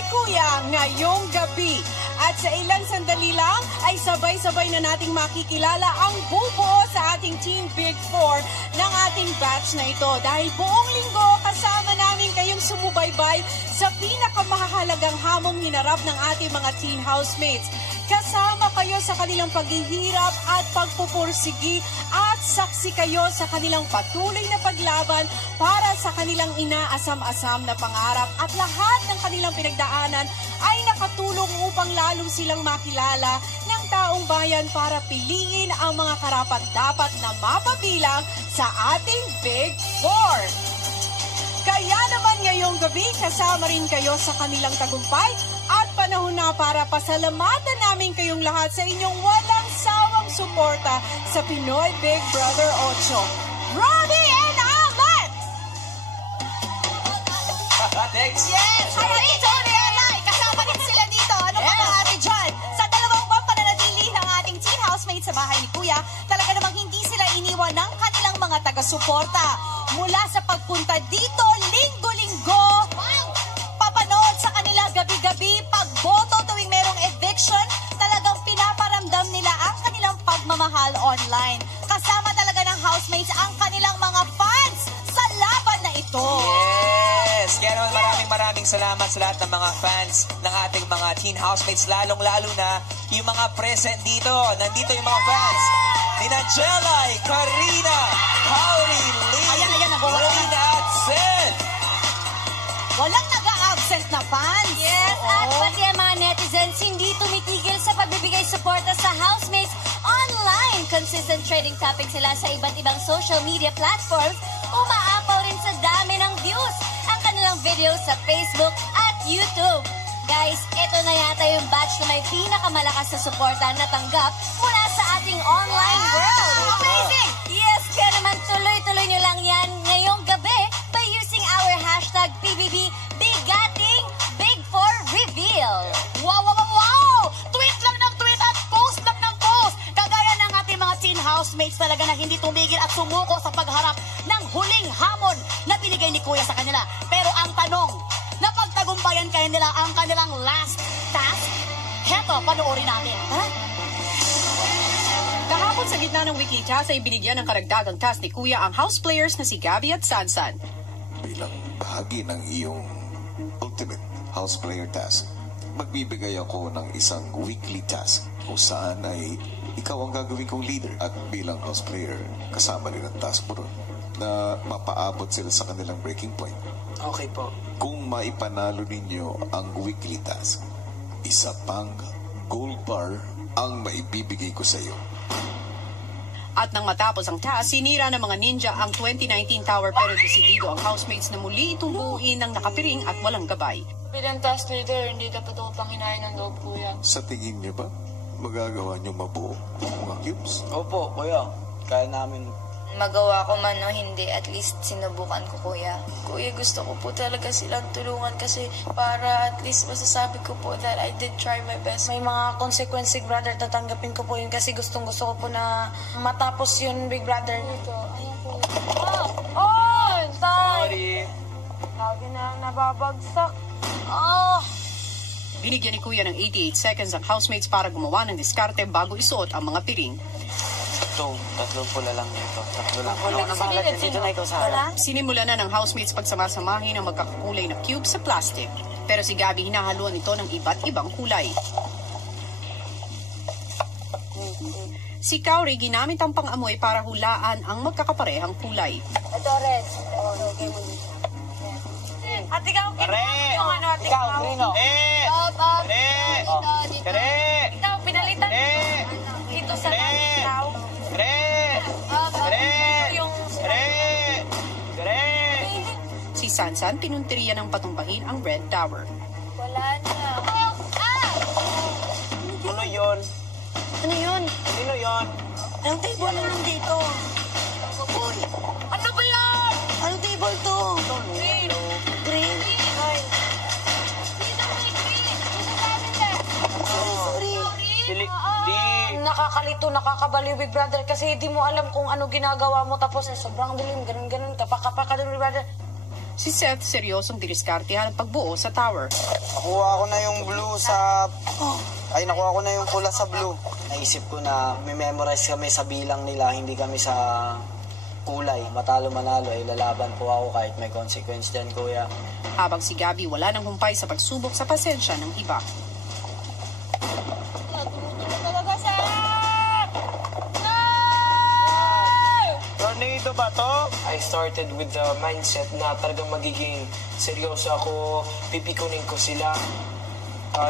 ni Kuya ngayong gabi. At sa ilang sandali lang ay sabay-sabay na nating makikilala ang bubuo sa ating Team Big Four ng ating batch na ito. Dahil buong linggo kasama namin kayong sumubaybay sa pinakamahalagang hamong hinarap ng ating mga teen housemates. Kasama kayo sa kanilang paghihirap at pagpupursigi at saksi kayo sa kanilang patuloy na paglaban para sa kanilang inaasam-asam na pangarap at lahat ng kanilang pinagdaanan ay nakatulong upang lalong silang makilala ng taong bayan para piliin ang mga karapat-dapat na mapabilang sa ating Big Four. Kaya naman ngayong gabi kasama rin kayo sa kanilang tagumpay at panahon na para pasalamatan namin kayong lahat sa inyong walang sawang suporta sa Pinoy Big Brother 8. Robbie and Amat! Next! Yes! Hi, Tony and I! Kasama din sila dito. Ano pa ba ate dyan? Sa dalawang buwan pananatili ng ating teen housemate sa bahay ni Kuya, talaga namang hindi sila iniwan ng kanilang mga taga-suporta. Mula sa pagpunta dito, linggo-linggo, papanood sa kanila gabi-gabi, pagboto tuwing merong eviction, talagang pinaparamdam nila ang kanilang pagmamahal online. Kasama talaga ng housemates ang kanilang mga fans sa laban na ito. Yes! Kaya naman maraming salamat sa lahat ng mga fans ng ating mga teen housemates, lalong-lalo na yung mga present dito. Nandito yung mga fans ni Jelay, Karina, Howdy, Lee, Reyna at Sen. Walang nag-a-absent na fans. Yes, at pati ang mga netizens hindi tumitigil sa pagbibigay suporta sa housemates online. Consistent trending topic sila sa iba't ibang social media platforms. Umaapaw rin sa dami ng views ang kanilang videos sa Facebook at YouTube. Guys, ito na yata yung batch na may pinakamalakas na suporta na tanggap mula sa ating online world. Amazing! Yes, kaya naman tuloy-tuloy nyo lang yan ngayong gabi by using our hashtag PBB Bigating Big Four Reveal. Wow, wow, wow, wow! Tweet lang ng tweet at post lang ng post. Kagaya ng ating mga teen housemates talaga na hindi tumigil at sumuko sa pagharap ng huling hamon na binigay ni Kuya sa kanila. Pero ang tanong, napagtagumpayan kaya nila ang kanilang last task? Heto, panoorin natin. Ha? Kahapon sa gitna ng weekly task ay binigyan ng karagdagang task ni Kuya ang house players na si Gabby at Sansan. Bilang bahagi ng iyong ultimate house player task, magbibigay ako ng isang weekly task kung saan ay ikaw ang gagawin kong leader at bilang house player, kasama rin ang task mo ron na mapaabot sila sa kanilang breaking point. Okay po. Kung maipanalo ninyo ang weekly task, isa pang gold bar ang maibibigay ko sa iyo. At nang matapos ang task, sinira ng mga ninja ang 2019 tower pero desidido ang housemates na muli itong buuin ng nakapiring at walang gabay. Bilang task leader, hindi dapat ako panginain ng loob, Kuya. Sa tingin niyo ba, magagawa niyo mabuo ang mga cubes? Opo, kuya. Kaya namin. Magawa ko man o hindi, at least sinubukan ko, Kuya. Kuya, gusto ko po talaga silang tulungan kasi para at least masasabi ko po that I did try my best. May mga consequence, Big Brother, tatanggapin ko po yun kasi gustong-gusto ko po na matapos yun, Big Brother. Dito, ayan po. Oh! Tay! Lagi na nababagsak. Oh! Binigyan ni Kuya ng 88 seconds ang housemates para gumawa ng diskarte bago isuot ang mga piring. Ito, tatlo pula lang dito. Tatlo lang. Ano na bahala dito na ikaw sa harap? Sinimula na ng housemates pagsamasamahin ang magkakakulay na cube sa plastic. Pero si Gabby hinahaluan ito ng iba't ibang kulay. Si Kauri ginamit ang pang-amoy para hulaan ang magkakaparehang kulay. Ito, Red. Okay mo dito. At ikaw, yung ano, at Ikaw, Trino. Stop. dito. Kere! Ikaw, pinalitan. Dito sa ikaw. Kere! Yung Kere! Si Sansan pinunteriya ng patumbahin ang Red Tower. Wala na. Ano yun? ano yun? Sino yun? Anong table na nandito? Uy, ano ba yan? Anong table to? Green. Green? Sorry. Nakakalito, nakakabaliw, Big Brother, kasi di mo alam kung ano ginagawa mo tapos sobrang dilim, ganun-ganun, kapak-kapak ka dun, Big Brother. Si Seth seryosong diniskartehan ang pagbuo sa tower. Nakuha ko na yung blue sa... nakuha ko na yung pula sa blue. Naisip ko na may memorize kami sa bilang nila, hindi kami sa kulay. Matalo manalo, ay lalaban po ako kahit may consequence din, kuya. Habang si Gabby wala nang humpay sa pagsubok sa pasensya ng iba. Tornado ba to? I started with the mindset na talagang magiging seryoso ako, pipikunin ko sila.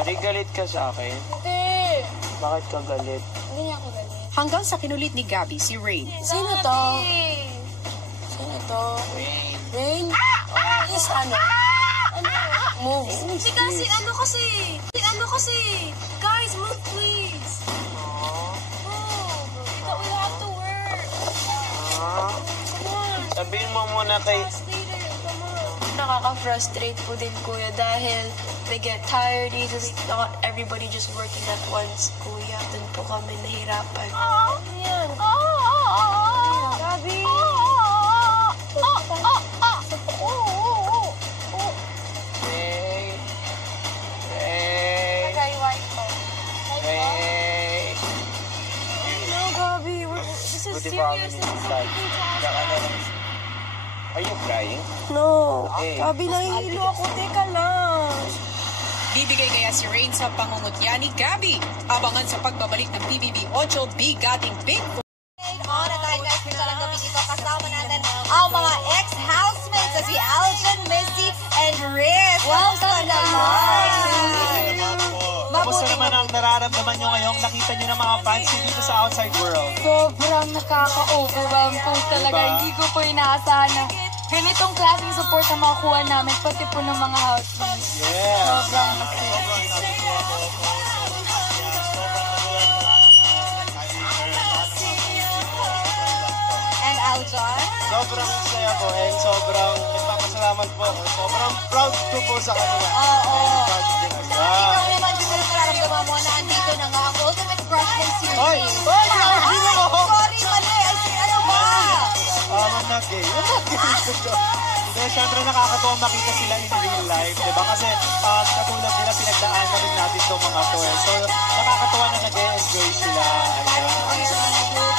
Di galit ka sa akin? Hindi. Bakit ka galit? Hindi niya ako galit. Hanggang sa kinulit ni Gabby si Rain. Sino to? Sino to? Rain? Is ano? Move. Hindi kasi, ano kasi. Guys, move please. We have to work. Sabihin mo muna kay... Nakaka-frustrate po din, kuya, dahil they get tired easily. Not everybody just working at once, kuya. Doon po kami nahirapan. Yan. Gabi. No, Gabi. This is serious. Are you crying? No. Gabi, nahihilo ako. Teka lang. Bibigay kaya si Rain sa pangungutya ni Gabby. Abangan sa pagbabalik ng PBB 8 Bigating Big Four. On at dahil guys, kung salang gabi ito, kasama natin ang mga ex-housemates na si Aljon, Missy, and Riz. Welcome naman! Kamusta naman ang nararamdaman nyo ngayong nakita nyo ng mga fans nyo dito sa outside world? Sobrang nakaka-overwhelm po talaga. Diba? Hindi ko po inaasahan na ganitong klaseng support na makukuha namin, pati po ng mga housemates. Yes! Sobrang masaya. And Aljon. Sobrang saya po and sobrang nagpapasalamat po. Sobrang proud ko po sa kanila. Oo. Ikaw Yeah. naman, di mo nararamdaman mo na andito na nga ang ultimate crush ng si Hoy! Rain. Hoy! Grabe mo! Sorry, mali. Ay, ano ba? I'm not gay. I'm not gay. Hindi, syempre nakakatawa makita sila in real life, di ba? Kasi katulad nila pinagdaan na rin natin itong mga to. So, nakakatawa na nag-enjoy sila. Ayan.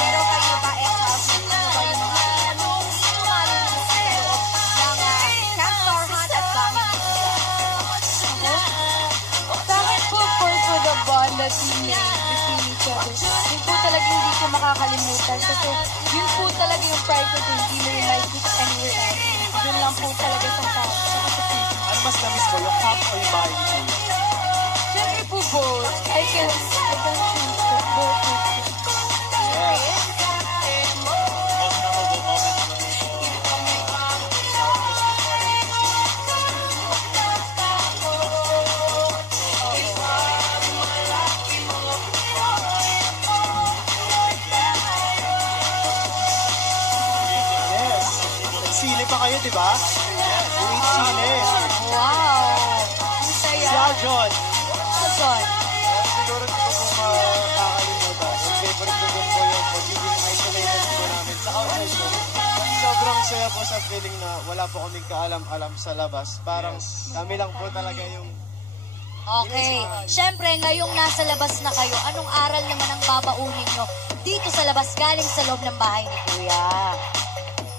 Pero kayo ba, ex-housemates, ano ba yung mga sinumali mo sa loob ng Campstar Hunt at Bangin? Sa akin po, for the bond that we made between each other, yun po talaga hindi ko makakalimutan. Kasi yun po talaga yung private thing, hindi mo yung like it anywhere else. Yun lang po talaga sa house. Ano mas na-miss mo, yung camp o yung bahay ni Kuya? Siyempre po both. I can choose both. Yes. Yes. Nagsili pa kayo, di ba? Uwit sili. Wow! Ang Si saya. Aljon. Aljon. Siguro hindi ko po makakalimutan. Ang favorite ko din po yung pagiging isolated po namin sa outside show. Sobrang saya po sa feeling na wala po kaming kaalam-alam sa labas. Parang kami lang po talaga yung... Okay. Siyempre, ngayong nasa labas na kayo, anong aral naman ang babaunin nyo dito sa labas galing sa loob ng bahay ni Kuya?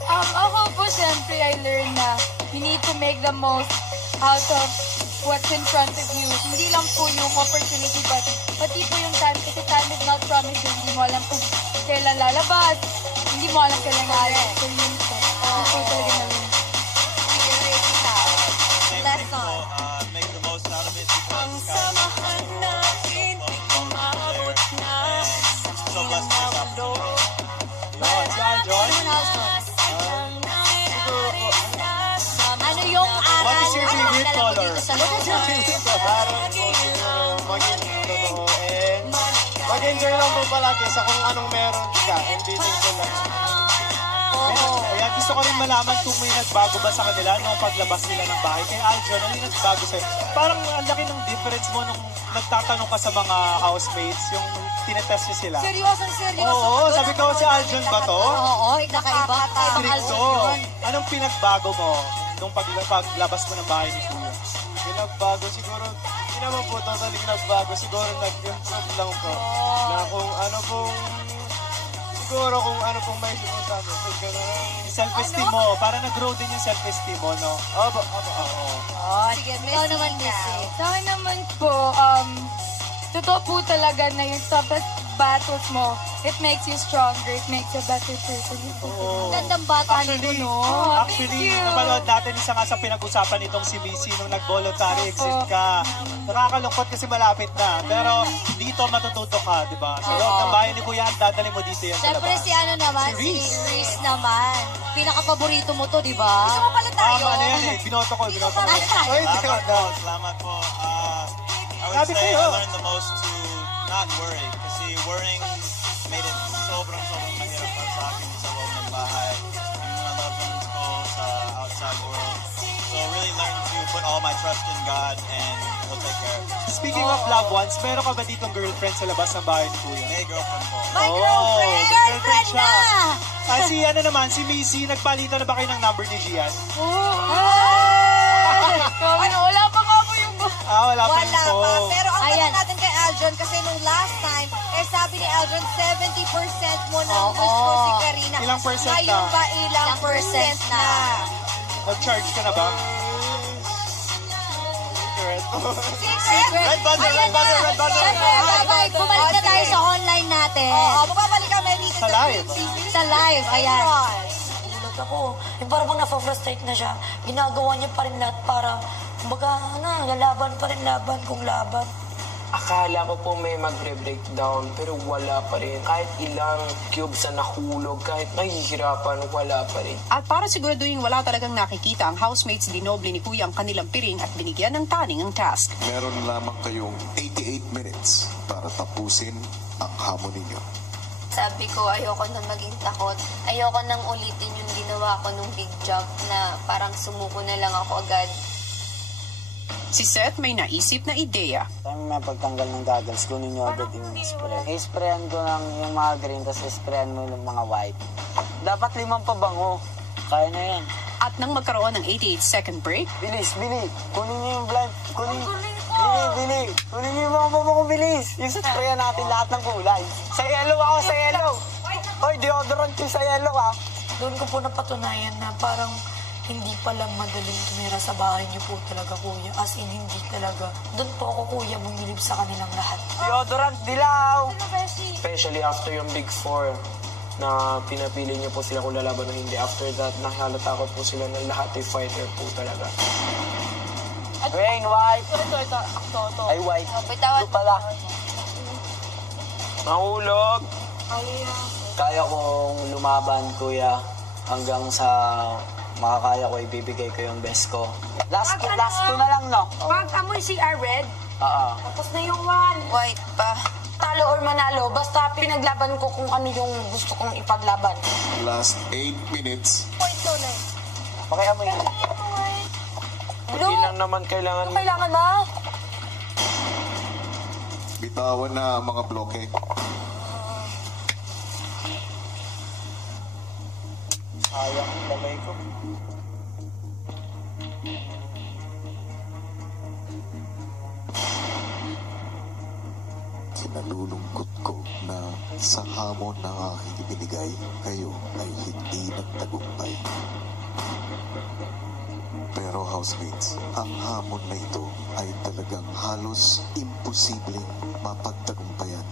Ako po, siyempre, I learned na you need to make the most out of what's in front of you. Hindi lang po yung opportunity, but pati po yung time. Kasi time is not promised. Hindi mo alam kung kailan lalabas. Hindi mo alam kailan lalabas. So yun po. Yun po talaga na rin. Lesson. Make the most out of it Ang samahan natin ay umabot na sa pinawalo. Si Aljon. Ano yung aral? What is your Ano ang favorite dala mo color? dito sa What loob is your ng favorite color? Parang po siguro maging totoo and mag-enjoy lang po palagi sa kung anong meron ka and bitin ko lang. Kaya gusto ko rin malaman kung may nagbago ba sa kanila nung paglabas nila ng bahay. Kaya Aljon, ano yung nagbago sa'yo? Parang ang laki ng difference mo nung nagtatanong ka sa mga housemates, yung tinetest niyo sila. Seryoso. Oo, sabi ko si Aljon ba to? Oo, kakaiba. Kaibang Stricto. Aljon yun. Anong pinagbago mo nung paglabas mo ng bahay ni Kuya? Yung nagbago siguro, hindi naman po totally nagbago, siguro nag-improve lang po. Na kung ano pong, siguro kung ano pong may sinasabi. So, self-esteem mo, para nag-grow din yung self-esteem mo, no? Oo. Sige, Ikaw naman, Missy. Sa akin naman po, totoo po talaga na yung toughest battles mo, it makes you stronger, it makes you a better person. Gandang bata nito, no? Actually, napanood natin isa nga sa pinag-usapan nitong si Missy nung nag-voluntary exit ka. Nakakalungkot kasi malapit na. Pero dito matututo ka, di ba? Sa loob ng bahay ni Kuya, dadali mo dito yan sa Siyempre labas. si ano naman, Si Reese naman. Pinaka-paborito mo to, di ba? Gusto mo pala tayo? Ano yan eh, binoto ko. Salamat po. I would Sabi say sa'yo. I learned the most to not worry. Kasi worrying made it sobrang mahirap para sa akin sa loob ng bahay. Yung mga loved ones ko sa outside world. So really learned to put all my trust in God and He'll take care of it. Speaking of loved ones, meron ka ba ditong girlfriend sa labas ng bahay ni Kuya? May girlfriend po. My girlfriend! Girlfriend na! Si ano naman, si Missy, nagpalitan na ba kayo ng number ni Gian? Wala pa nga po yung Wala pa Wala rin po. pa. Pero ang Ayan. tanong natin kay Aljon, kasi nung last time, sabi ni Aljon, 70% mo nang gusto si Karina. Ilang percent Ngayon na? ba ilang percent na? Nag-charge ka na ba? Secret? Red buzzer, red buzzer, red buzzer. Siyempre, bumalik na tayo sa online natin. Oo, magbabalik kami dito Sa live. Sa live, ayan. Gulat ako. Yung parang bang na-frustrate na siya. Ginagawa niya pa rin lahat para, kumbaga, lalaban pa rin laban kung laban. Akala ko po may magre-breakdown, pero wala pa rin. Kahit ilang cubes na nahulog, kahit nahihirapan, wala pa rin. At para siguraduhin wala talagang nakikita, ang housemates dinoble ni Kuya ang kanilang piring at binigyan ng taning ang task. Meron lamang kayong 88 minutes para tapusin ang hamon ninyo. Sabi ko, ayoko na maging takot. Ayoko nang ulitin yung ginawa ko nung big jump na parang sumuko na lang ako agad. Si Seth may naisip na ideya. Time na pagtanggal ng goggles, kunin nyo agad yung spray. I-sprayan ko lang yung mga green, tapos i-sprayan mo yung mga white. Dapat 5 pabango. Kaya na yan. At nang magkaroon ng 88-second break, Bilis, Bili. Kunin nyo yung blind. Bili. Kunin nyo yung mga pabango, bilis. Yung sprayan natin lahat ng kulay. Sa yellow ako, sa yellow. Hoy, deodorant yung sa yellow, ah. Doon ko po napatunayan na parang hindi pala madaling tumira sa bahay niyo po talaga, Kuya. As in, hindi talaga. Doon po ako, Kuya, mangilib sa kanilang lahat. Deodorant, dilaw. Especially after yung Big Four na pinapili niyo po sila kung lalaban o hindi. After that, nahalata ko po sila ng lahat ay fighter po talaga. Rain, white. Ito. Ay, white. Bitawan. Ito pala. Mahulog! Kaya kong lumaban, Kuya, hanggang sa makakaya ko, ibibigay ko yung best ko. Last ko na lang, no? Pag amoy si red, Oo. tapos na yung one. White pa. Talo or manalo, basta pinaglaban ko kung ano yung gusto kong ipaglaban. Last 8 minutes. Pakiamoy na. Hindi lang naman kailangan Kailangan ba? Bitawan na ang mga bloke. Sayang ang lagay ko. Kinalulungkot ko na sa hamon na aking ibinigay, kayo ay hindi nagtagumpay. Pero housemates, ang hamon na ito ay talagang halos imposibleng mapagtagumpayan.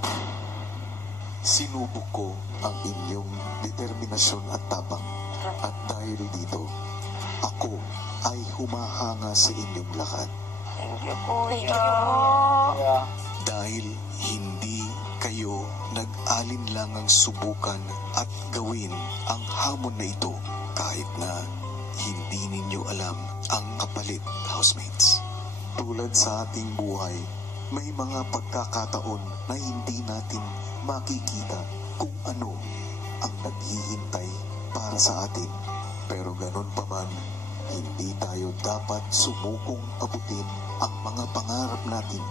Sinubok ko ang inyong determinasyon at tapang, at dahil dito, ako ay humahanga sa inyong lahat. Thank you, Kuya. Yeah. Dahil hindi kayo nag-alinlangang subukan at gawin ang hamon na ito kahit na hindi ninyo alam ang kapalit, housemates. Tulad sa ating buhay, may mga pagkakataon na hindi natin makikita kung ano ang naghihintay para sa atin. Pero ganun pa man, hindi tayo dapat sumukong abutin ang mga pangarap natin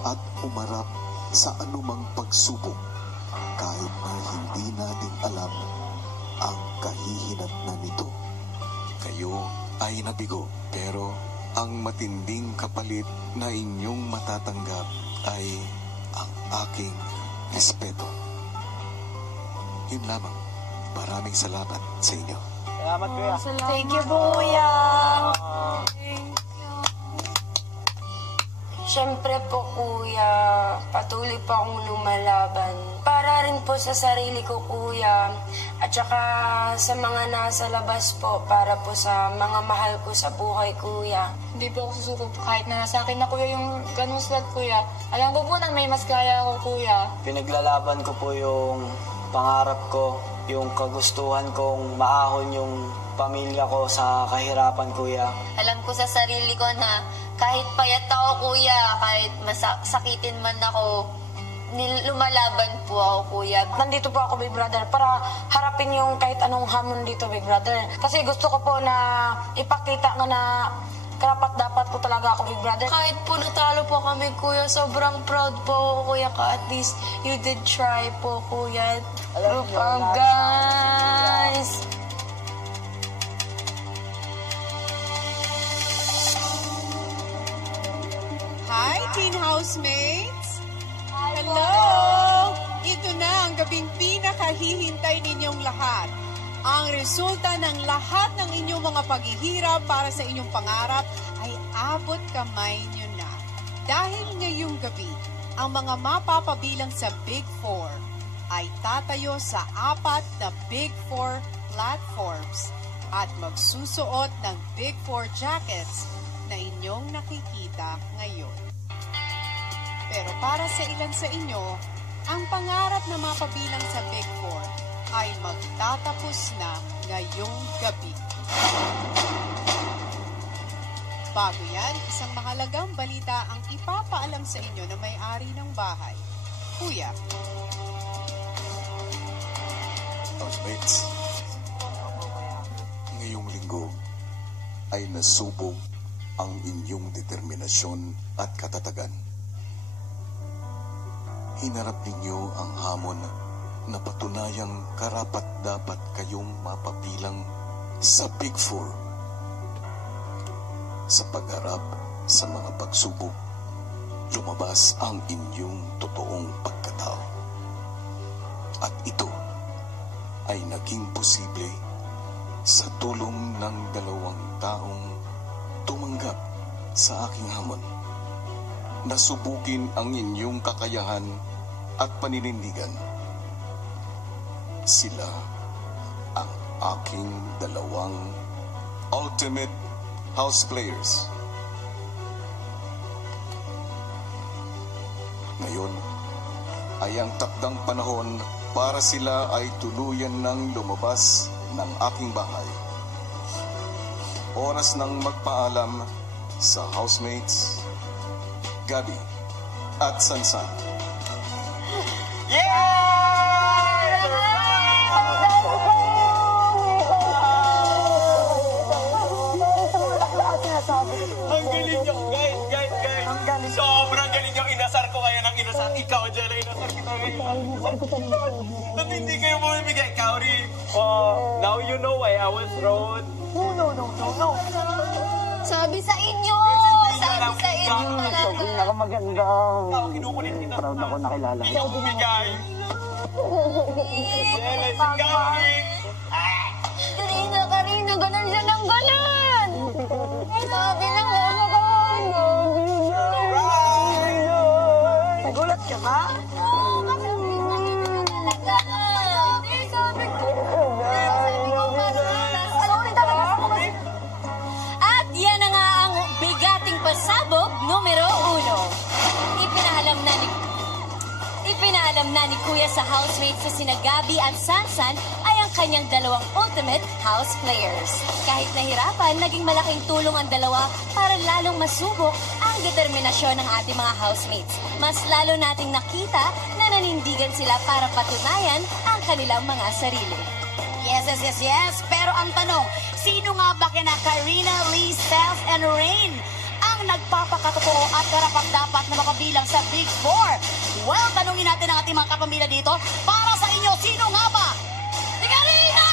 at umarap sa anumang pagsubok kahit na hindi natin alam ang kahihinatnan nito. Kayo ay nabigo. Pero ang matinding kapalit na inyong matatanggap ay ang aking respeto. Yun lamang. Maraming salamat sa inyo. Salamat, Kuya. Thank you, Kuya. Siyempre po, Kuya, patuloy po akong lumalaban. Para rin po sa sarili ko, Kuya, at saka sa mga nasa labas po, para po sa mga mahal ko sa buhay, Kuya. Hindi po ako susuko kahit na nasa akin na, Kuya, yung ganung swat, Kuya. Alam ko po na may mas kaya ako, Kuya. Pinaglalaban ko po yung pangarap ko, yung kagustuhan kong maahon yung pamilya ko sa kahirapan, Kuya. Alam ko sa sarili ko na kahit payat ako, Kuya, kahit masakitin man ako, lumalaban po ako, Kuya. Nandito po ako, Big Brother, para harapin yung kahit anong hamon dito, Big Brother. Kasi gusto ko po na ipakita nga na karapat-dapat po talaga ako, Big Brother. Kahit po natalo po kami, Kuya, sobrang proud po ako, Kuya, ka. At least you did try po, Kuya. Alam niyo, Guys! Hi, teen housemates! Hello! Ito na ang gabing pinakahihintay ninyong lahat. Ang resulta ng lahat ng inyong mga paghihirap para sa inyong pangarap ay abot kamay nyo na. Dahil ngayong gabi, ang mga mapapabilang sa Big Four ay tatayo sa 4 na Big Four platforms at magsusuot ng Big Four jackets na inyong nakikita ngayon. Pero para sa ilan sa inyo, ang pangarap na mapabilang sa Big Four ay magtatapos na ngayong gabi. Bago yan, isang mahalagang balita ang ipapaalam sa inyo na may-ari ng bahay. Kuya. Housemates, ngayong linggo ay nasubog ang inyong determinasyon at katatagan. Hinarap ninyo ang hamon na patunayang karapat-dapat kayong mapabilang sa Big Four. Sa pagharap sa mga pagsubok, lumabas ang inyong totoong pagkatao. At ito ay naging posible sa tulong ng 2 taong tumanggap sa aking hamon. Nasubukin ang inyong kakayahan at paninindigan. Sila ang aking 2 ultimate house players. Ngayon ay ang takdang panahon para sila ay tuluyan ng lumabas ng aking bahay. Oras ng magpaalam sa housemates, Gabi at Sansan. Ang galing niyo, guys. Sobrang galing niyo. Inasar ko kayo ng inasar. Ikaw, Jella, inasar kita ngayon. Ba't hindi kayo bumibigay? Kauri, now you know why I was wrong. No. Sabi sa inyo! Sabi sa inyo talaga. Pinakamaganda. Kinukulit kita. Proud ako nakilala. Ikaw bumigay. Jella, si Kauri. Karina, ganun siya ng ganun! Sabi lang ako Nagulat ka ba? Oo, kasi talaga. Sabi ko. At yan na nga ang bigating pasabog numero 1. Ipinaalam na ni Kuya sa housemates na sina Gabi at Sansan ay ang kanyang 2 ultimate house players. Kahit nahirapan, naging malaking tulong ang dalawa para lalong masubok ang determinasyon ng ating mga housemates. Mas lalo nating nakita na nanindigan sila para patunayan ang kanilang mga sarili. Yes. Pero ang tanong, sino nga ba kina Karina, Lee, Steph, and Rain ang nagpapakatotoo at karapat-dapat na makabilang sa Big Four? Well, tanungin natin ang ating mga kapamilya dito. Para sa inyo, sino nga ba? Si Karina!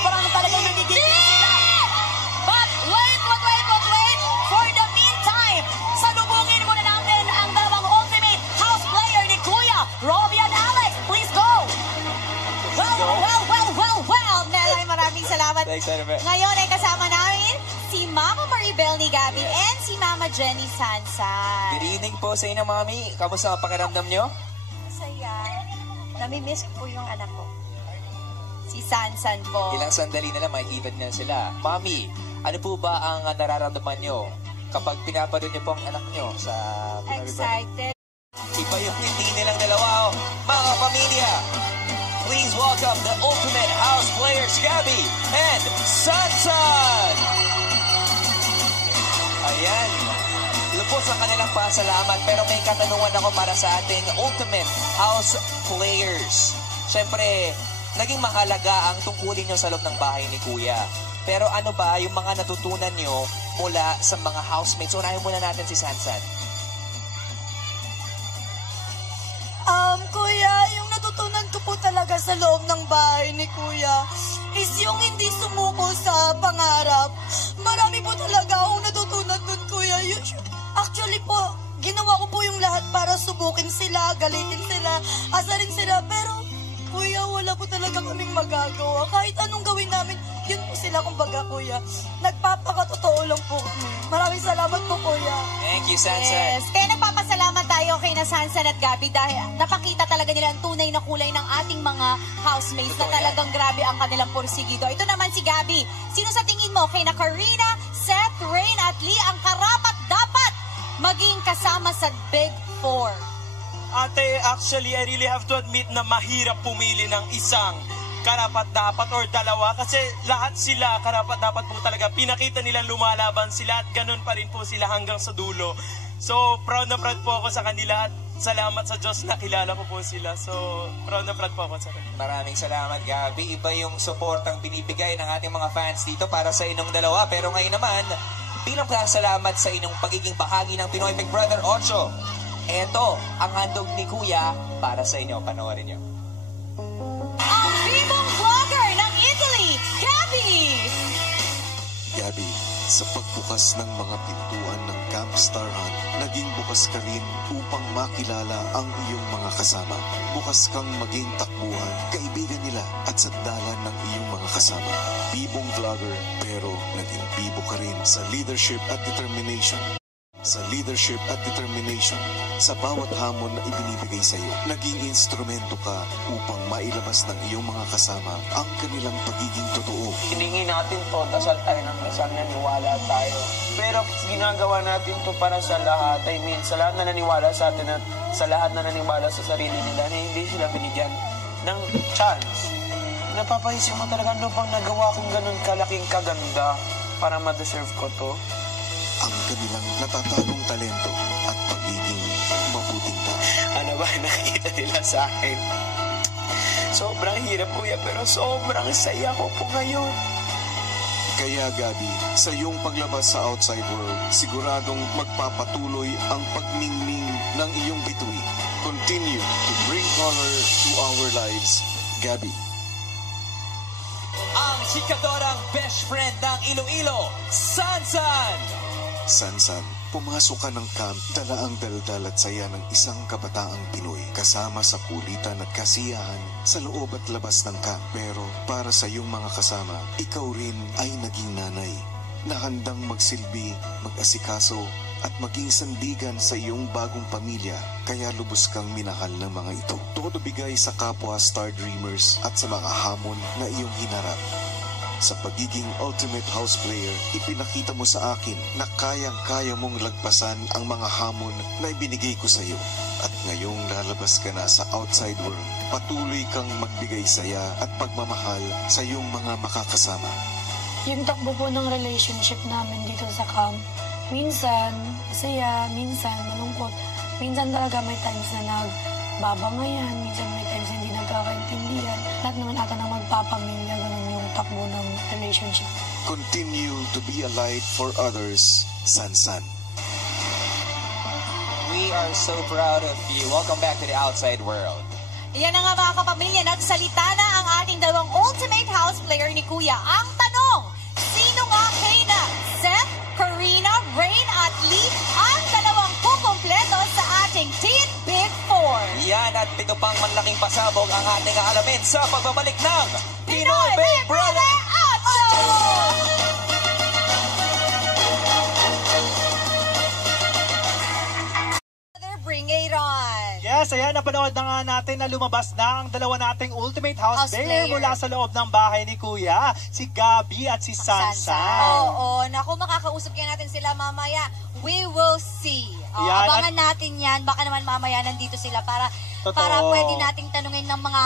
parang talagang nagigigil sila. But wait. For the meantime, salubungin muna natin ang dalawang ultimate house player ni Kuya, Robbie and Alex. Please go! Well, Melay, maraming salamat. Ngayon ay kasama namin si Mama Maribel ni Gabby and si Mama Jenny Sansan. Good evening po sa inyo, Mami. Kamusta ang pakiramdam nyo? Masaya. Namimiss ko po yung anak ko. Si Sansan po. Ilang sandali na lang makikita niyo sila. Mami, ano po ba ang nararamdaman nyo kapag pinapanood niyo po ang anak nyo sa Excited. Iba yung hindi nilang dalawa. Mga pamilya, please welcome the ultimate house players, Gabby and Sansan! Ayan. Lupos ang kanilang pasalamat, pero may katanungan ako para sa ating ultimate house players. Siyempre, naging mahalaga ang tungkulin nyo sa loob ng bahay ni Kuya. Pero ano ba yung mga natutunan nyo mula sa mga housemates? Unahin muna natin si Sansan. Kuya, yung natutunan ko po talaga sa loob ng bahay ni Kuya is yung hindi sumuko sa pangarap. Marami po talaga akong natutunan dun, Kuya. Actually po, ginawa ko po yung lahat para subukin sila, galitin sila, asarin sila. Pero, Kuya, wala po talaga kaming magagawa. Kahit anong gawin namin, yun po sila, kumbaga, Kuya. Nagpapakatotoo lang po kami. Maraming salamat po, Kuya. Thank you, Sansan. Yes. Kaya nagpapasalamat tayo kay na Sansan at Gabby dahil napakita talaga nila ang tunay na kulay ng ating mga housemates na talagang grabe ang kanilang porsigido. Ito naman si Gabby. Sino sa tingin mo kay na Karina, Seth, Rain at Lee ang karapat-dapat maging kasama sa Big Four? Ate, actually, I really have to admit na mahirap pumili ng isang karapat-dapat or dalawa kasi lahat sila karapat-dapat po talaga. Pinakita nilang lumalaban sila at ganun pa rin po sila hanggang sa dulo. So, proud na proud po ako sa kanila at salamat sa Diyos na kilala ko po sila. So, proud na proud po ako sa kanila. Maraming salamat, Gabby. Iba yung supportang binibigay ng ating mga fans dito para sa inyong dalawa. Pero ngayon naman, bilang pasalamat sa inyong pagiging bahagi ng Pinoy Big Brother 8, eto ang handog ni Kuya para sa inyo. Panoorin nyo. Ang bibong vlogger ng Italy, Gabby! Gabby, sa pagbukas ng mga pintuan ng Camp Star Hunt, naging bukas ka rin upang makilala ang iyong mga kasama. Bukas kang maging takbuhan, kaibigan nila at sandalan ng iyong mga kasama. Bibong vlogger, pero naging bibo ka rin sa leadership at determination. Sa leadership at determination, sa bawat hamon na ibinibigay sa iyo, naging instrumento ka upang mailabas ng iyong mga kasama ang kanilang pagiging totoo. Hiningi natin to, dasal tayo ng dasal, naniwala tayo. Pero ginagawa natin to para sa lahat. I mean, sa lahat na naniwala sa atin at sa lahat na naniwala sa sarili nila na hindi sila binigyan ng chance. Napapaisip mo talaga, ano bang nagawa kong ganun kalaking kaganda para ma-deserve ko to? Ang kanilang natatagong talento at pagiging mabuting tao. Ano ba nakita nila sa akin? Sobrang hirap, Kuya, pero sobrang saya ko po ngayon. Kaya, Gabby, sa iyong paglabas sa outside world, siguradong magpapatuloy ang pagningning ng iyong bituin. Continue to bring color to our lives, Gabby. Ang chikadorang best friend ng Iloilo, Sansan! Sansan, pumasok ka ng camp, dala ang daldal at saya ng isang kabataang Pinoy kasama sa kulitan at kasiyahan sa loob at labas ng camp. Pero para sa iyong mga kasama, ikaw rin ay naging nanay na handang magsilbi, mag-asikaso at maging sandigan sa iyong bagong pamilya. Kaya lubos kang minahal ng mga ito. Todo bigay sa kapwa Star Dreamers at sa mga hamon na iyong hinarap. Sa pagiging ultimate house player, ipinakita mo sa akin na kayang-kaya mong lagpasan ang mga hamon na ibinigay ko sa iyo. At ngayong lalabas ka na sa outside world, patuloy kang magbigay saya at pagmamahal sa iyong mga makakasama. Yung takbo po ng relationship namin dito sa camp, minsan masaya, minsan malungkot. Minsan talaga may times na nagbabangayan, minsan may times na hindi nagkakaintindihan. Lahat naman ata na magpapamilya, ganun yung takbo ng relationship. Continue to be a light for others, Sansan. We are so proud of you. Welcome back to the outside world. Yan na nga mga kapamilya, nagsalita na ang ating ating dalawang ultimate house player ni Kuya. Ang tanong, sino nga kayna? Seth, Karina, Rain at Lee ang dalawang kukumpleto sa ating Team Big Four. Yan at pito pang malaking pasabog ang ating aalamin sa pagbabalik ng Pinoy Big Brother 8! Bring it on! Yes, ayan, napanood na nga natin na lumabas na ang dalawa nating ultimate house player player. mula sa loob ng bahay ni Kuya, si Gabi at si Sansan. Oo, naku, makakausap kaya natin sila mamaya. We will see. Yan, Abangan natin yan. Baka naman mamaya nandito sila para pwede nating tanungin ng mga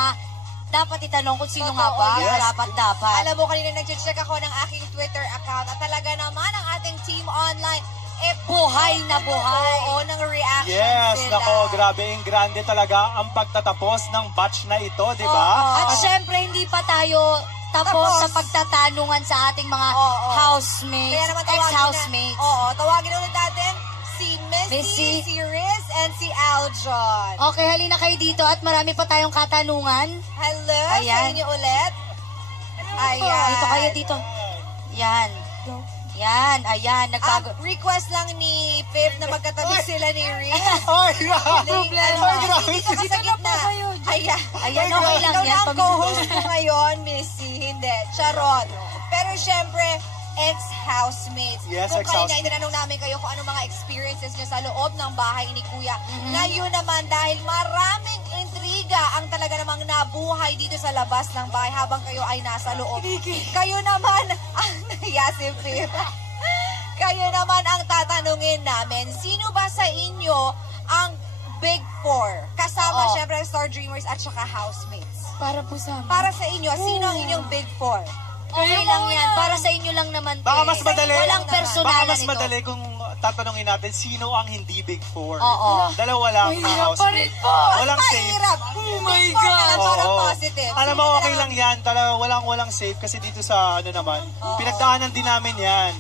dapat itanong kung sino nga ba yes. dapat. Alam mo, kanina nag-check ako ng aking Twitter account at talaga naman ang ating team online buhay na buhay. Oo, ng reaction Yes, sila. nako, grabe yung grande talaga ang pagtatapos ng batch na ito, di ba? At syempre, hindi pa tayo tapos sa pagtatanungan sa ating mga housemates, Kaya naman ex-housemates. Tawagin ulit natin si Missy, si Riz, and si Aljon. Okay, halina kayo dito at marami pa tayong katanungan. Hello, Ayan. sa inyo ulit. Ayan. Dito kayo, dito. Yan. Yan, ayan, nagbago. Request lang ni Pip na magkatabi sila ni Riz. Ay, grabe. Problema. Ay, grabe. Dito ka sa gitna. Ayan. Ayan, okay lang Ikaw yan. na ang co-host mo ngayon, Missy. Hindi, charot. Pero syempre, ex-housemates. Yes, Kung kanina ex-housemates. itinanong namin kayo kung anong mga experiences nyo sa loob ng bahay ni Kuya. Ngayon naman, dahil maraming intriga ang talaga namang nabuhay dito sa labas ng bahay habang kayo ay nasa loob. Kayo naman ang nayasip, Pip. Kayo naman ang tatanungin namin, sino ba sa inyo ang Big Four? Kasama syempre Star Dreamers at saka housemates. Para po sa amin. Para sa inyo, sino ang inyong Big Four? Okay lang yan. Para sa inyo lang naman. Baka mas madali. Walang Baka personalan mas ito. madali kung tatanungin natin sino ang hindi Big Four. Oo. Dalawa lang na Mahirap pa rin housemate. po. Walang safe. Mahirap. Oh my Big Four na lang, parang Oo. positive. Alam mo, Sino okay na lang yan. Talaga walang safe kasi dito sa ano naman. Pinagdaanan din namin yan.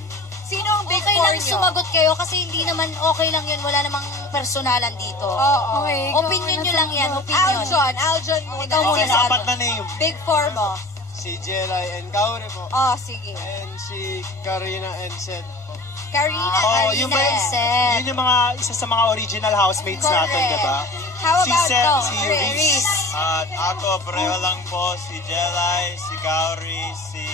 Sino ang Big Okay Four lang nyo? sumagot kayo kasi hindi naman okay lang yun. Wala namang personalan dito. Oo. Okay, Opinion nyo lang yan. Opinion. Aljon muna. Ikaw muna Okay, sa apat na name. Big Four mo. Si Jelay and Kauri po. Sige. And si Karina and Seth po. Karina, Yung Karina. yun yung mga isa sa mga original housemates natin, Correct. di ba? How Si about Seth, to? si Riz. Riz. At ako, pareho lang po. Si Jelay, si Kauri, si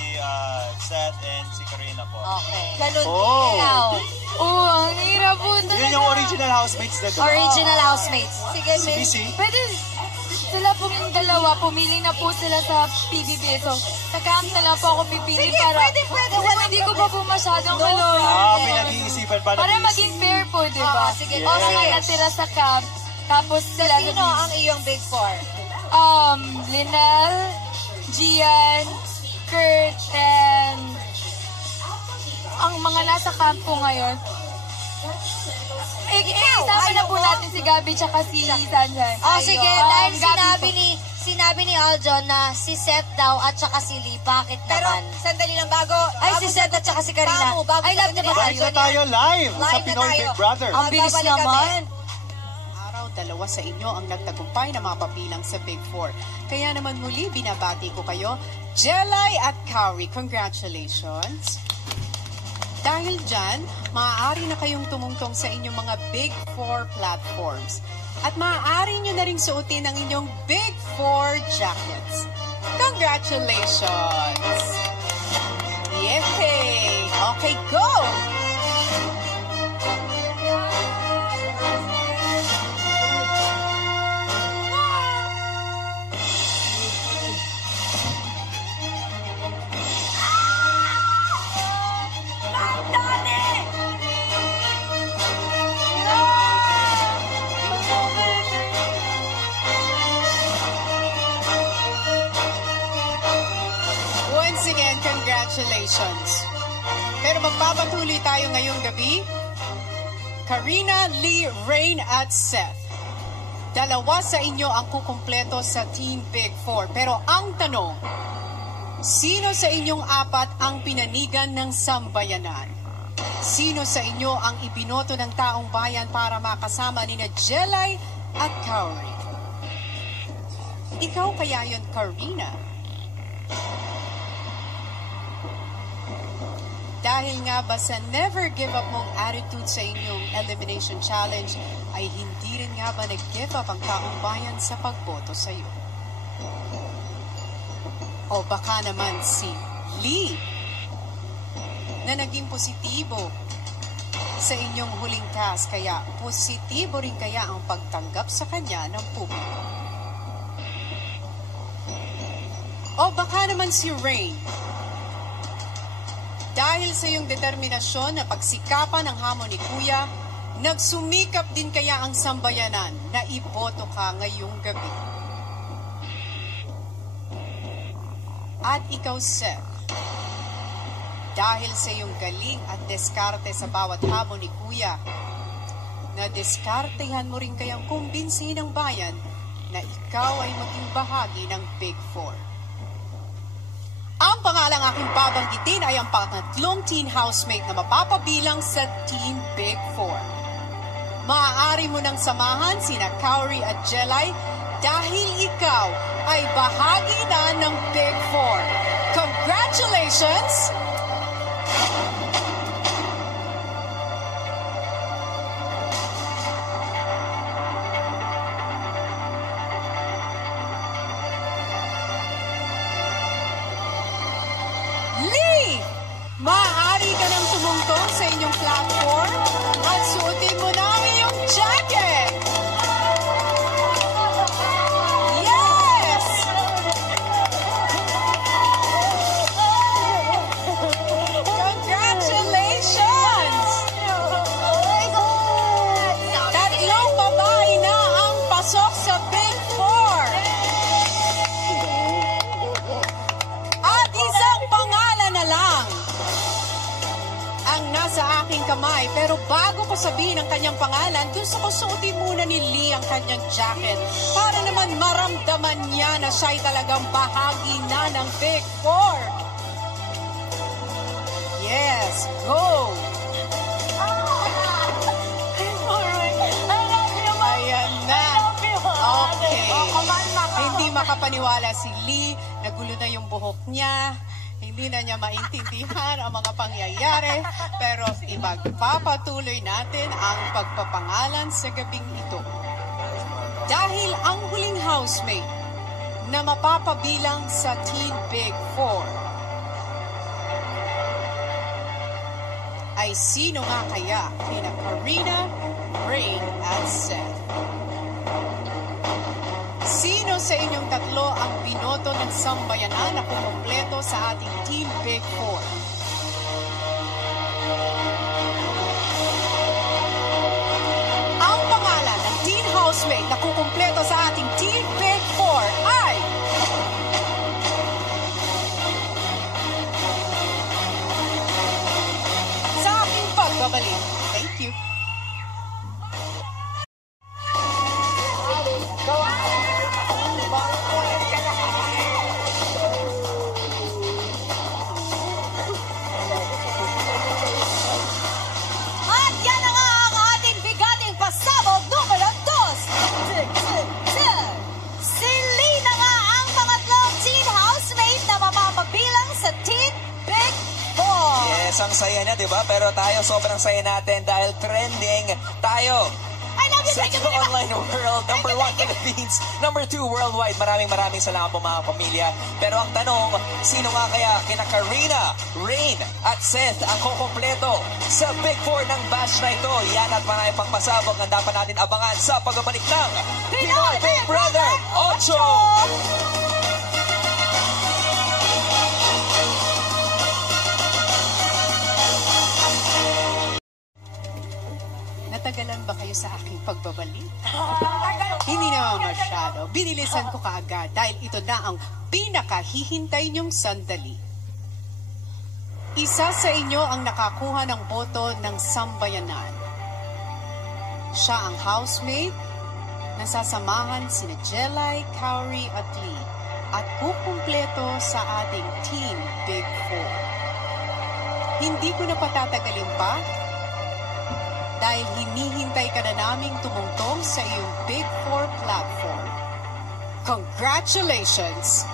Seth, and si Karina po. Okay. Ganun Oh. din. Ikaw. Ang hirap po talaga. Yun yung original housemates din, di ba? Original housemates. Sige, Si Miss. Missy. Pwede, sila pong yung dalawa, pumili na po sila sa PBB. So, sa camp na lang po ako pipili Sige, para... pwede. Walang Hindi ko pa po masyadong No kalong. Pinag-iisipan pa Para ng maging fair po, di ba? Oo, sige. O sila natira sa camp, tapos sila Sino ang iyong Big Four? Linal, Gian, Kurt, and ang mga nasa camp po ngayon. Isama na po natin si Gabi tsaka si Sanjan. Sige, dahil sinabi ni Aljon na si Seth daw at saka si Lee. Bakit Pero, naman? sandali lang bago. Ay, si Seth at saka si Karina. Bago I love the Balik na tayo live sa Live na Pinoy tayo. Big Brother. Ang bilis Babalik kami. naman. Araw, dalawa sa inyo ang nagtagumpay na mga papilang sa Big Four. Kaya naman muli, binabati ko kayo, Jelay at Kauri. Congratulations! Dahil dyan, maaari na kayong tumungtong sa inyong mga Big Four platforms. At maaari nyo na rin suotin ang inyong Big Four jackets. Congratulations! Yay! Okay, go! Once again, congratulations. Pero magpapatuloy tayo ngayong gabi. Karina, Lee, Rain at Seth. Dalawa sa inyo ang kukumpleto sa Team Big Four. Pero ang tanong, sino sa inyong apat ang pinanigan ng sambayanan? Sino sa inyo ang ibinoto ng taong bayan para makasama ni Jelay at Kauri? Ikaw kaya yon, Karina? Dahil nga ba sa never give up mong attitude sa inyong elimination challenge, ay hindi rin nga ba nag-give up ang taong bayan sa pagboto sa iyo? O baka naman si Lee na naging positibo sa inyong huling task, kaya positibo rin kaya ang pagtanggap sa kanya ng publiko? O baka naman si Rain, dahil sa iyong determinasyon na pagsikapan ng hamon ni Kuya, nagsumikap din kaya ang sambayanan na iboto ka ngayong gabi? At ikaw, Seth, dahil sa iyong galing at diskarte sa bawat hamon ni Kuya, na diskartehan mo rin kayang kumbinsihin ng bayan na ikaw ay maging bahagi ng Big Four. Ang pangalang aking babanggitin ay ang pangatlong teen housemate na mapapabilang sa Team Big Four. Maaari mo nang samahan sina Kauri at Jelay dahil ikaw ay bahagi na ng Big Four. Congratulations! Maaari ka nang tumungtong sa inyong platform at suotin mo na ang iyong jacket! Yes! Congratulations! Tatlong babae na ang pasok sa Big Four! At isang pangalan na lang ang nasa aking kamay. Pero bago ko sabihin ang kanyang pangalan, gusto ko suotin muna ni Lee ang kanyang jacket para naman maramdaman niya na siya'y talagang bahagi na ng Big Four. Yes, go! Ayan na. Okay. Hindi makapaniwala si Lee. Nagulo na yung buhok niya. Hindi na niya maintindihan ang mga pangyayari, pero ipagpapatuloy natin ang pagpapangalan sa gabing ito. Dahil ang huling housemate na mapapabilang sa Team Big Four ay sino nga kaya kina Karina, Rain at Seth? Sino sa inyong tatlo ang binoto ng sambayanan na kumumpleto sa ating Team Big Four? Ang pangalan ng teen housemate na kukumpleto sa ating Team Big Four ay... Sa aking pagbabalik. Thank you. At yan na nga ang ating bigating pasabog numero 2. Si Lee na nga ang pangatlong teen housemate na mapapabilang sa Team Big Four. Yes, ang saya na, di ba? Pero tayo, sobrang saya natin dahil trending tayo. I love you, Sa thank you, online world, number 1 Philippines, number 2 worldwide. Maraming salamat po mga pamilya. Pero ang tanong, sino nga kaya kina Karina, Rain at Seth ang kukumpleto sa Big Four ng batch na ito? Yan at maraming pang pasabog ang dapat natin abangan sa pagbabalik ng Pinoy Big Brother 8! Natagalan ba kayo sa aking pagbabalik? Hindi naman masyado. Binilisan ko kaagad dahil ito na ang pinakahihintay niyong sandali. Isa sa inyo ang nakakuha ng boto ng sambayanan. Siya ang housemate na sasamahan sina Jelay, Kauri at Lee at kukumpleto sa ating Team Big Four. Hindi ko na patatagalin pa dahil hinihintay ka na naming tumungtong sa iyong Big Four platform. Congratulations!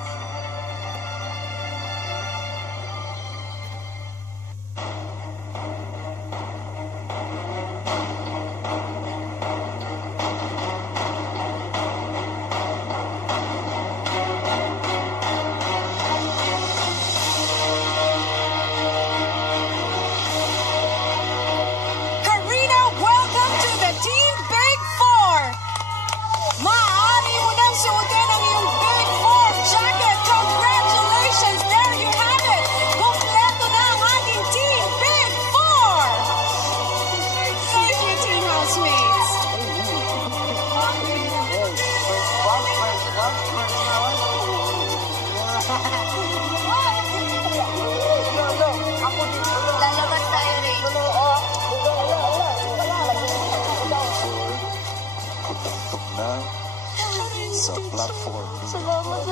sa platform. Salamat,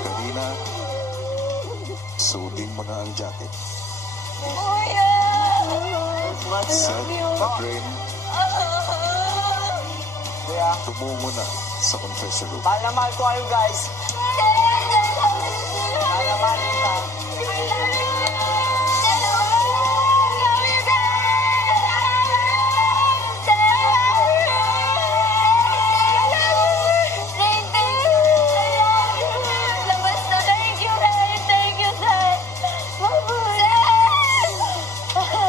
Karina, suotin mo na ang jacket. Kuya! Seth, Rain, Kuya, tumungo na sa confession room. mahal na mahal ko kayo, guys. Mahal na mahal kita.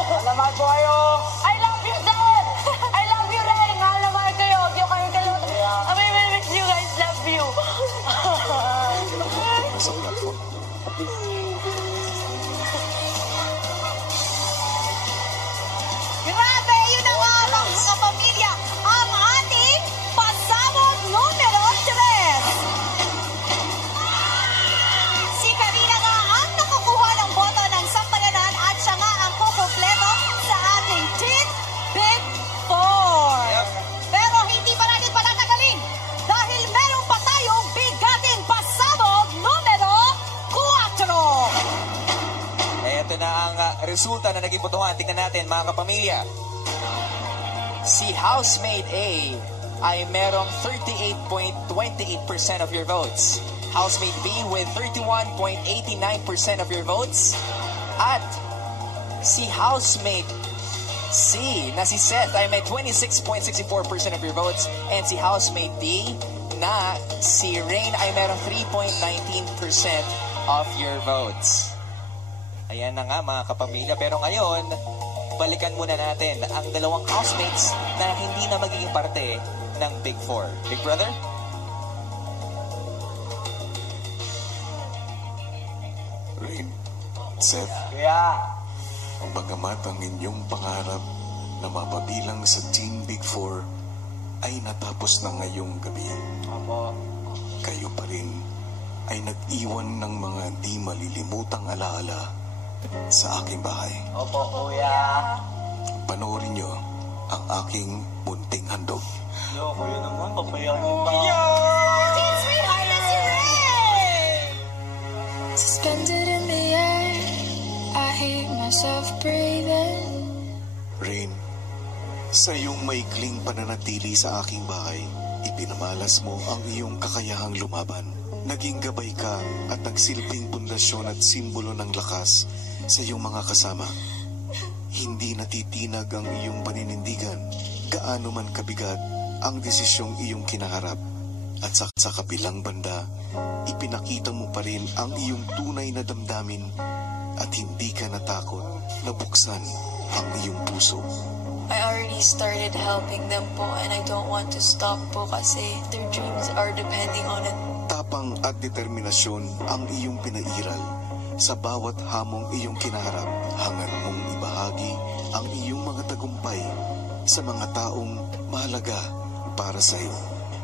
Mahal na mahal ko kayo. I love you, Dad! I love you, Ray! Mahal na mahal kayo. Huwag niyo kami kalimutan. I miss you guys. Love you. Tumungo na sa platform. Grabe, yun na nga mga kapamilya, ang ating pasabog numero 3. Si Karina nga ang nakakuha ng boto ng sampalanan at siya nga ang kukumpleto sa ating Team Big 4. Pero hindi pa natin patatagalin dahil meron pa tayong bigating pasabog numero 4. Ito na ang resulta na naging botohan. Tingnan natin mga kapamilya. Si housemate A ay merong 38.28% of your votes. Housemate B with 31.89% of your votes. At si housemate C na si Seth ay may 26.64% of your votes. And si housemate D na si Rain ay merong 3.19% of your votes. Ayan na nga mga kapamilya. Pero ngayon, balikan muna natin ang dalawang housemates na hindi na magiging parte ng Big Four. Big Brother? Rain, Seth, Kuya, bagamat ang inyong pangarap na mapabilang sa Team Big Four ay natapos na ngayong gabi, opo. kayo pa rin ay nag-iwan ng mga di malilimutang alaala sa aking bahay. Opo, Kuya. Panoorin niyo ang aking munting handog. Yo, Kuya naman, papayanin pa. Sweetheart na si Ray! Suspended in the air, I hear myself breathing. Rain, sa iyong maikling pananatili sa aking bahay, ipinamalas mo ang iyong kakayahang lumaban. Naging gabay ka at nagsilbing pundasyon at simbolo ng lakas sa iyong mga kasama. Hindi natitinag ang iyong paninindigan, gaano man kabigat ang desisyong iyong kinaharap. At sa kabilang banda, ipinakita mo pa rin ang iyong tunay na damdamin at hindi ka natakot na buksan ang iyong puso. I already started helping them po and I don't want to stop po kasi their dreams are depending on it. Tapang at determinasyon ang iyong pinairal. Sa bawat hamong iyong kinaharap, hangad mong ibahagi ang iyong mga tagumpay sa mga taong mahalaga para sa iyo.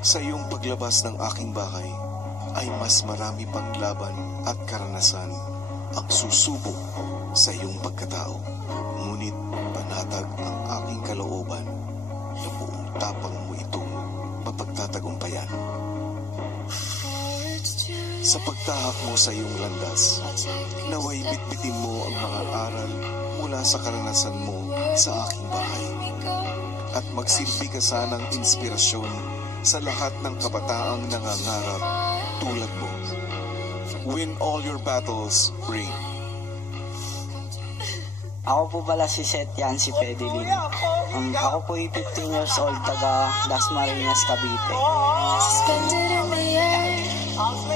Sa iyong paglabas ng aking bahay, ay mas marami pang laban at karanasan ang susubok sa iyong pagkatao. Ngunit panatag ang aking kalooban na buong tapang mo itong mapagtatagumpayan. Sa pagtahak mo sa iyong landas, naway bitbitin mo ang mga aral mula sa karanasan mo sa aking bahay. At magsilbi ka sanang inspirasyon sa lahat ng kabataang nangangarap tulad mo. Win all your battles, Rain. Ako po pala si Seth Yancy Pedelin. Ako po ay 15 years old, taga Dasmariñas, Cavite. Suspended in the air,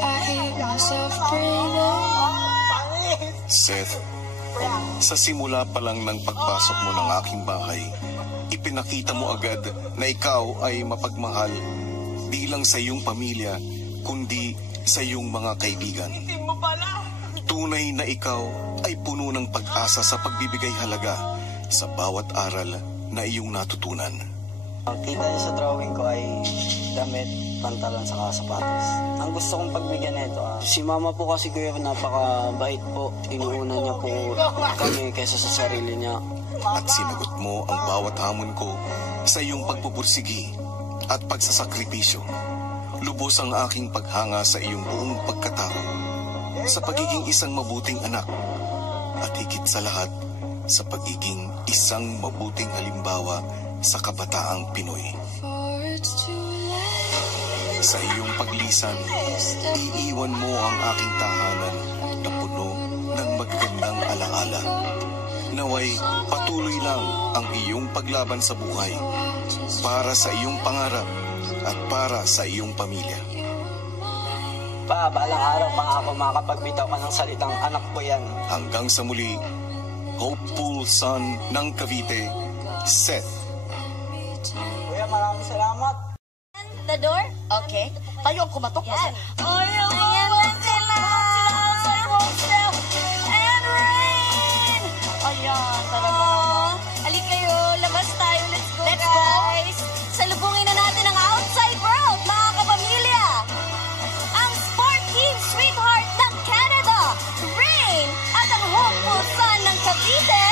I hear myself breathing. Seth, sa simula pa lang ng pagpasok mo ng aking bahay, ipinakita mo agad na ikaw ay mapagmahal di lang sa iyong pamilya, kundi sa iyong mga kaibigan. Tunay na ikaw ay puno ng pag-asa sa pagbibigay halaga sa bawat aral na iyong natutunan. Ang kita niyo sa drawing ko ay damit, pantalon, saka sapatos. Ang gusto kong pagbigyan nito, si mama po kasi kuya napakabait po. Inuuna niya po kami kaysa sa sarili niya. At sinagot mo ang bawat hamon ko sa iyong pagpupursigi at pagsasakripisyo. Lubos ang aking paghanga sa iyong buong pagkatao, sa pagiging isang mabuting anak, at higit sa lahat, sa pagiging isang mabuting halimbawa sa kabataang Pinoy. Sa iyong paglisan, iiwan mo ang aking tahanan na puno ng magagandang alaala. Naway patuloy lang ang iyong paglaban sa buhay para sa iyong pangarap at para sa iyong pamilya. Pa, balang araw pa ako makapagbitaw ka ng salitang anak ko yan. Hanggang sa muli, hopeful son ng Cavite, Seth. Kuya, maraming salamat. The door? Okay. Tayo ang kumatok na Yan. Ayan na sila! And Rain! Ayan, talaga naman. Halika kayo, labas tayo. Let's go, Let's go. guys. Salubungin na natin ang outside world, mga kapamilya. Ang sport team sweetheart ng Canada, Rain, at ang hopeful son ng Cavite,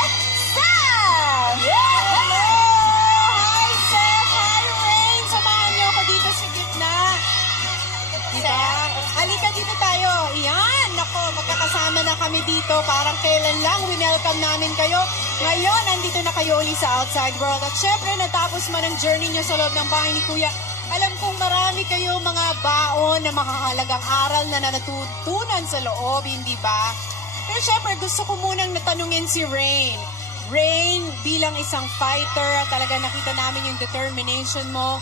Sam! Hi, Seth! Hi, Rain! Samahan niyo ako dito sa gitna. Diba? Halika dito tayo. Yan! Nako, magkakasama na kami dito. Parang kailan lang winelcome namin kayo. Ngayon, andito na kayo ulit sa outside world. At syempre, natapos man ang journey niyo sa loob ng bahay ni Kuya. Alam kong marami kayo mga baon na makakalagang aral na natutunan sa loob, hindi ba? Pero syempre, gusto ko munang natanungin si Rain. Rain, bilang isang fighter, talaga nakita namin yung determination mo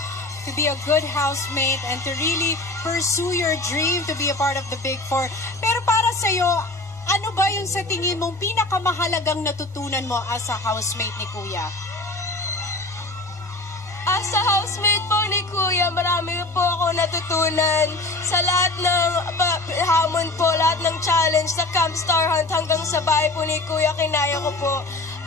to be a good housemate and to really pursue your dream to be a part of the Big Four. Pero para sa'yo, ano ba yung sa tingin mong pinakamahalagang natutunan mo as a housemate ni Kuya? As a housemate po ni Kuya, marami po ako natutunan sa lahat ng hamon po, lahat ng challenge sa Camp Star Hunt hanggang sa bahay po ni Kuya, kinaya ko po.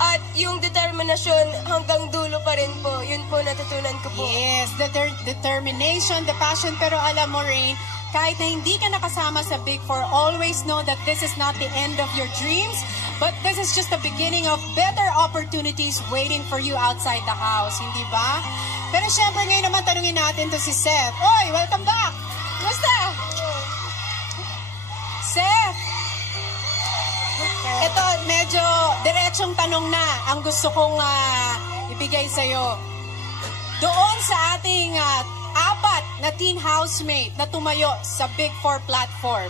At yung determinasyon hanggang dulo pa rin po, yun po natutunan ko po. Yes, the determination, the passion, pero alam mo, Rain, kahit na hindi ka nakasama sa Big Four, always know that this is not the end of your dreams, but this is just the beginning of better opportunities waiting for you outside the house, hindi ba? Pero syempre ngayon naman tanungin natin to si Seth. Oy, welcome back! Kumusta? Seth! Ito, medyo diretsong tanong na ang gusto kong ibigay sa'yo. Doon sa ating apat na teen housemate na tumayo sa Big Four platform,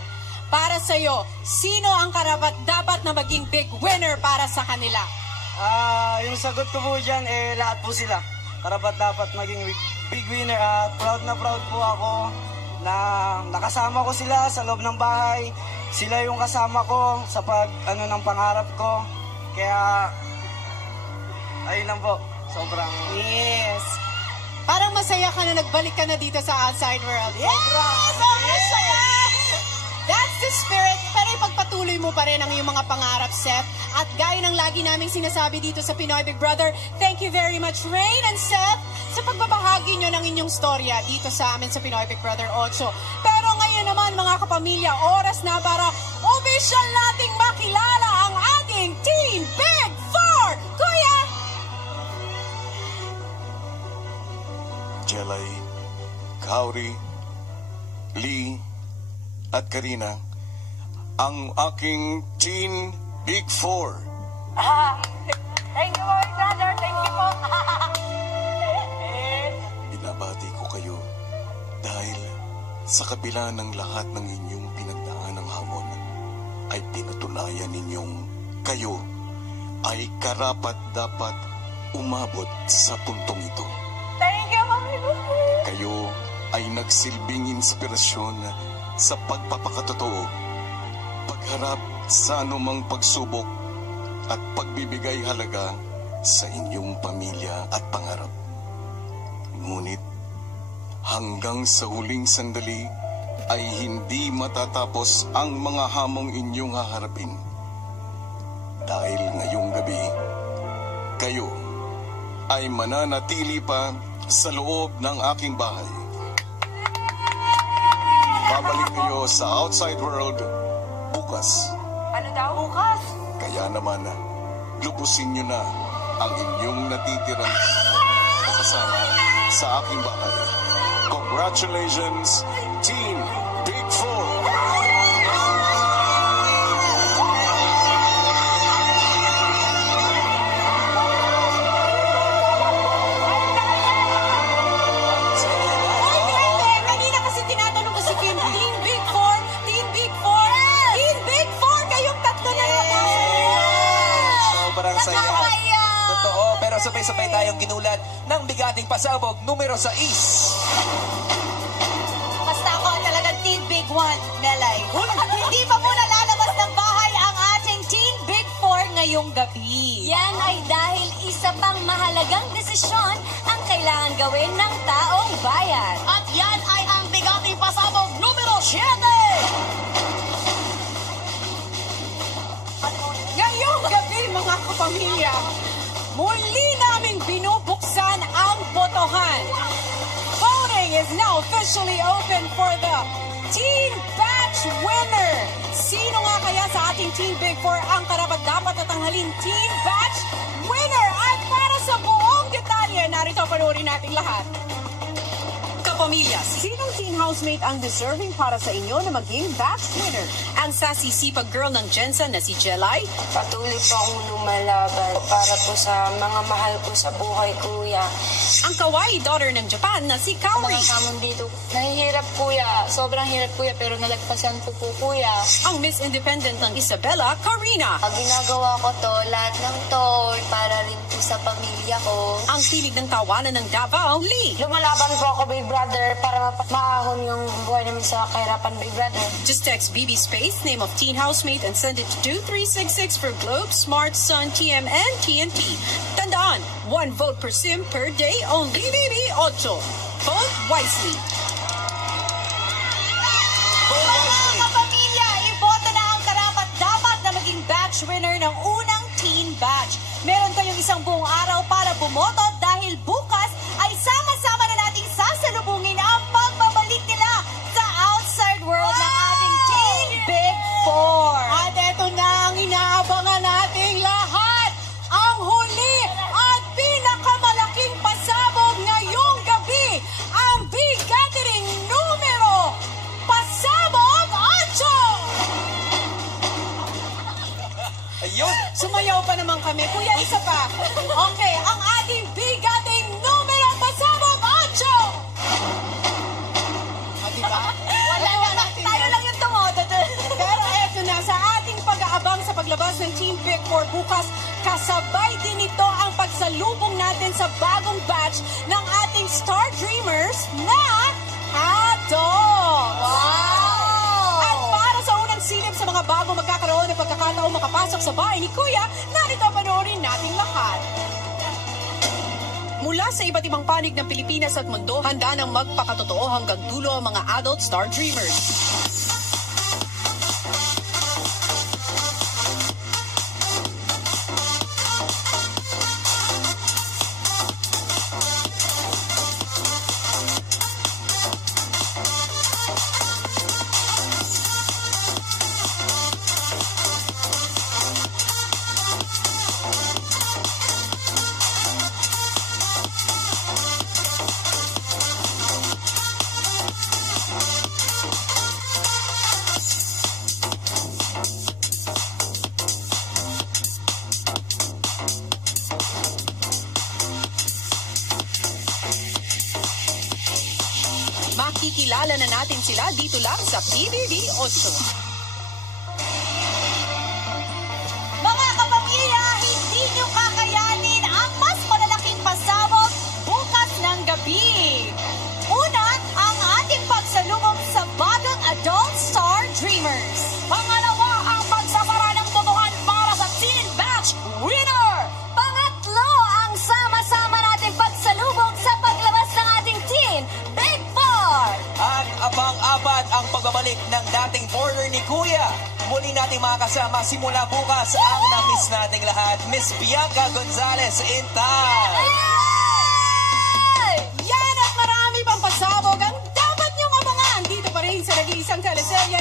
para sa'yo, sino ang dapat na maging big winner para sa kanila? Yung sagot ko po dyan, lahat po sila. Dapat maging big winner at proud na proud po ako na nakasama ko sila sa loob ng bahay. Sila yung kasama ko sa ng pangarap ko. Kaya, ayun lang po. Sobrang... Yes. Parang masaya ka na nagbalik ka na dito sa outside world. Yes! Sobrang saya! That's the spirit. Pero ipagpatuloy mo pa rin ang iyong mga pangarap, Seth. At gaya ng lagi naming sinasabi dito sa Pinoy Big Brother, thank you very much, Rain and Seth, sa pagbabahagi nyo ng inyong storya dito sa amin sa Pinoy Big Brother 8. Pero ngayon naman, mga kapamilya, oras na para official nating makilala ang ating Team Big Four! Kuya! Jelay, Kauri, Lee, at Karina, ang aking Teen Big Four. Thank you, my brother. Thank you po. Binabati ko kayo dahil sa kabila ng lahat ng inyong pinagdaan ng hamon, ay pinatunayan ninyong kayo ay karapat-dapat umabot sa puntong ito. Thank you, Mami. Kayo ay nagsilbing inspirasyon sa pagpapakatotoo, pagharap sa anumang pagsubok at pagbibigay halaga sa inyong pamilya at pangarap. Ngunit hanggang sa huling sandali ay hindi matatapos ang mga hamong inyong haharapin. Dahil ngayong gabi, kayo ay mananatili pa sa loob ng aking bahay. Babalik kayo sa outside world bukas. Ano daw? Bukas? Kaya naman, lubusin nyo na ang inyong natitirang kasama sa aking bahay. Congratulations, Team Big Four! Kanina kasi tinatanong ko si Kim, Team Big Four, Team Big Four, Team Big Four, kayong tatlo na lang. Sobrang saya. Totoo, pero sabay-sabay tayong ginulat ng bigating pasabog numero 6. Basta ako talagang Team Big One, Melay. Hindi pa muna lalabas ng bahay ang ating Team Big Four ngayong gabi. Yan ay dahil isa pang mahalagang desisyon ang kailangan gawin ng taong bayan. At yan ay ang bigating pasabog numero 7. Ngayong gabi, mga kapamilya, muli naming binubuksan ang botohan. Voting is now officially open for the Teen Batch winner. Sino nga kaya sa ating Team Big Four ang karapat-dapat na tanghalin Teen Batch winner? At para sa buong detalye, narito panoorin natin lahat. Kapamilya, sinong teen housemate ang deserving para sa inyo na maging batch winner? Ang sassy sipag girl ng Jensen na si Jelay? Patuloy po akong lumalaban para po sa mga mahal ko sa buhay, kuya. Ang kawaii daughter ng Japan na si Kaori? Mga kamon dito. Nahihirap, kuya. Sobrang hirap, kuya, pero nalagpasan ko po, kuya. Ang Miss Independent ng Isabela, Karina? Ginagawa ko to, lahat ng to, para rin po sa pamilya ko. Ang kilig ng tawanan ng Davao, Lee? Lumalaban po ako, Big Brother, para maahon yung buhay namin sa kahirapan, Big Brother. Just text BB Space, name of teen housemate, and send it to 2366 for Globe, Smart, Sun, TM, and TNT. Tandaan, 1 vote per sim per day only. Baby, 8. Vote wisely. Mga kapamilya, iboto na ang karapat-dapat na maging batch winner ng unang teen batch. Meron kayong isang buong araw para bumoto dahil bukas ay sama-sama na nating sasalubungin ang pagbabalik nila sa outside world ng ating Team Big Four. At eto na ang inaabangan nating lahat. Ang huli at pinakamalaking pasabog ngayong gabi. Ang bigating numero, pasabog 8! Ayun! Sumayaw pa naman kami. Kuya, isa pa. Okay, ang ating bigating numero, pasabog 8! Diba? Wala na, tayo lang yung tumoto. Pero eto na, sa ating pag-aabang sa paglabas ng Team Big Four bukas, kasabay din ito ang pagsalubong natin sa bagong batch ng ating Star Dreamers na Adult! Wow! At para sa unang silip sa mga bago magkakaroon ng pagkakataong makapasok sa bahay ni Kuya, narito panoorin nating lahat. Mula sa iba't ibang panig ng Pilipinas at mundo, handa nang magpakatotoo hanggang dulo ang mga adult Star Dreamers. Makikilala na natin sila dito lang sa PBB 8. Mga kapamilya, hindi nyo kakayanin ang mas malalaking pasabog bukas ng gabi. Una, ang ating pagsalubong sa bagong Adult Star Dreamers. Pangalawa, ang pagsasara ng botohan para sa Teen Batch winner. Pangatlo, ang sama-sama nating pagsalubong sa paglabas ng ating Teen Big Four. At abang-apat ang pagbabalik ng dating border ni Kuya. Muli nating makakasama simula bukas ang na-miss nating lahat, Miss Bianca Gonzalez in town. Yan at marami pang pasabog ang dapat niyong abangan dito pa rin sa nag-iisang teleserye